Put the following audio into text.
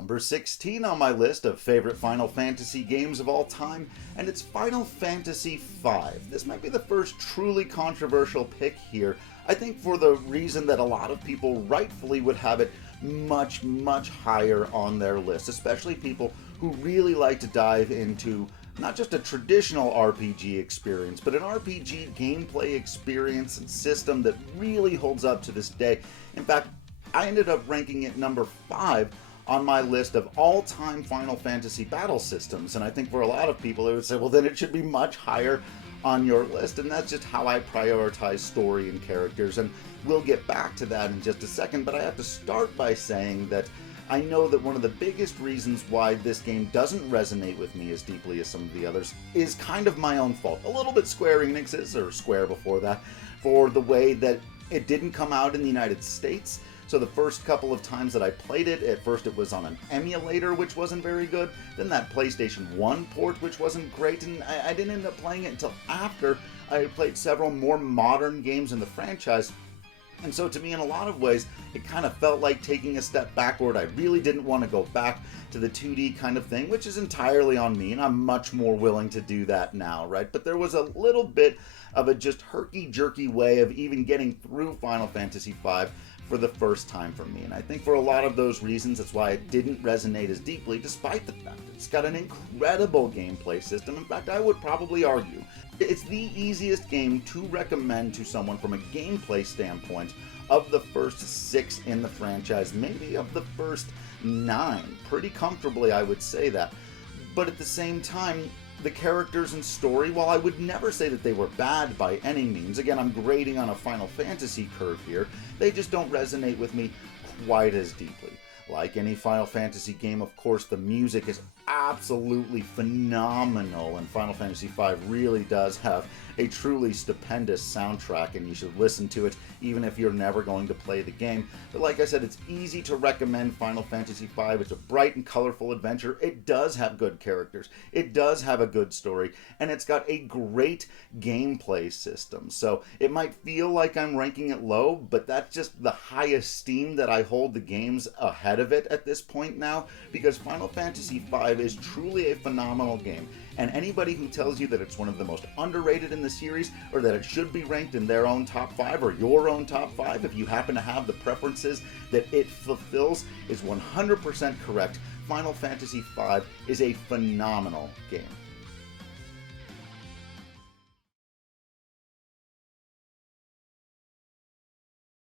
Number 16 on my list of favorite Final Fantasy games of all time, and it's Final Fantasy V. This might be the first truly controversial pick here, I think for the reason that a lot of people rightfully would have it much, much higher on their list, especially people who really like to dive into not just a traditional RPG experience, but an RPG gameplay experience and system that really holds up to this day. In fact, I ended up ranking it number 5 on my list of all-time Final Fantasy battle systems, and I think for a lot of people they would say, well, then it should be much higher on your list, and that's just how I prioritize story and characters, and we'll get back to that in just a second. But I have to start by saying that I know that one of the biggest reasons why this game doesn't resonate with me as deeply as some of the others is kind of my own fault. A little bit Square Enix's, or Square before that, for the way that it didn't come out in the United States. So the first couple of times that I played it, at first it was on an emulator, which wasn't very good, then that PlayStation 1 port, which wasn't great, and I didn't end up playing it until after I had played several more modern games in the franchise. And so to me, in a lot of ways, it kind of felt like taking a step backward. I really didn't want to go back to the 2D kind of thing, which is entirely on me, and I'm much more willing to do that now, right? But there was a little bit of a just herky-jerky way of even getting through Final Fantasy V for the first time for me, and I think for a lot of those reasons that's why it didn't resonate as deeply, despite the fact that it's got an incredible gameplay system. In fact, I would probably argue it's the easiest game to recommend to someone from a gameplay standpoint of the first 6 in the franchise, maybe of the first 9. Pretty comfortably, I would say that. But at the same time, the characters and story, while I would never say that they were bad by any means, again, I'm grading on a Final Fantasy curve here, they just don't resonate with me quite as deeply. Like any Final Fantasy game, of course, the music is absolutely phenomenal, and Final Fantasy V really does have a truly stupendous soundtrack, and you should listen to it even if you're never going to play the game. But like I said, it's easy to recommend Final Fantasy V. It's a bright and colorful adventure. It does have good characters. It does have a good story, and it's got a great gameplay system. So it might feel like I'm ranking it low, but that's just the high esteem that I hold the games ahead of it at this point now, because Final Fantasy V is truly a phenomenal game. And anybody who tells you that it's one of the most underrated in the series, or that it should be ranked in their own top 5 or your own top 5, if you happen to have the preferences that it fulfills, is 100% correct. Final Fantasy V is a phenomenal game.